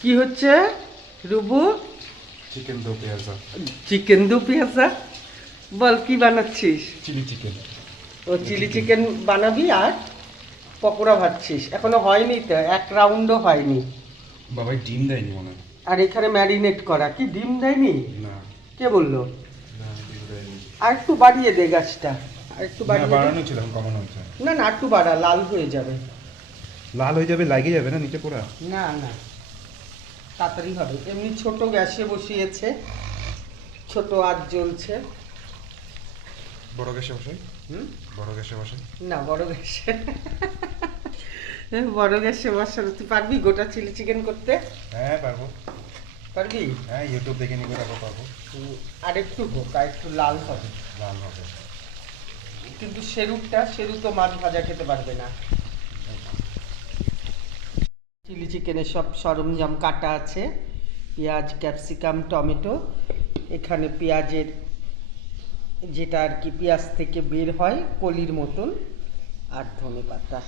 কি হচ্ছে রুবু? চিকেন দো পেঁয়াজা। চিকেন দো পেঁয়াজা? বল কি বানাচ্ছিস? Chilli chicken. ও চিলি চিকেন বানাবি আর পকোড়া ভাজছিস? এখনো হয়নি তো, এক রাউন্ডও হয়নি। বাবাই ডিম দেয়নি মনে হয়। আর এখানে ম্যারিনেট করা, কি ডিম দেয়নি? না কে বললো? না ডিম দেয়নি। আর একটু বাড়িয়ে দে গ্যাসটা, আর একটু না বাড়িয়ে দে। বাড়ানো ছিল, এখন কমানো হচ্ছে। না না, একটু বাড়া, লাল হয়ে যাবে। লাল হয়ে যাবে, লাগিয়ে যাবে না নিচে পোড়া। না না, তাড়াতাড়ি হবে। এমনি ছোট গ্যাসে বসিয়েছে, ছোট আঁচ জ্বলছে। বড় গ্যাসে বসাই। বড় গ্যাসে বসাই। না, বড় গ্যাসে বড় গ্যাসে বসানো তুই পারবি গোটা চিলি চিকেন করতে? হ্যাঁ পারবো। পারবি? হ্যাঁ ইউটিউব দেখে নিবে, তারপর পারবো। আর একটু হোক, আর একটু লাল হবে। লাল হবে। কিন্তু সেরু তো মাছ ভাজা খেতে পারবে না। চিলি চিকেনের সব সরঞ্জাম কাটা আছে, পেঁয়াজ, ক্যাপসিকাম, টমেটো। এখানে পেঁয়াজের যেটা আর কি পেঁয়াজ থেকে বের হয় কলির মতন, আর ধনেপাতা।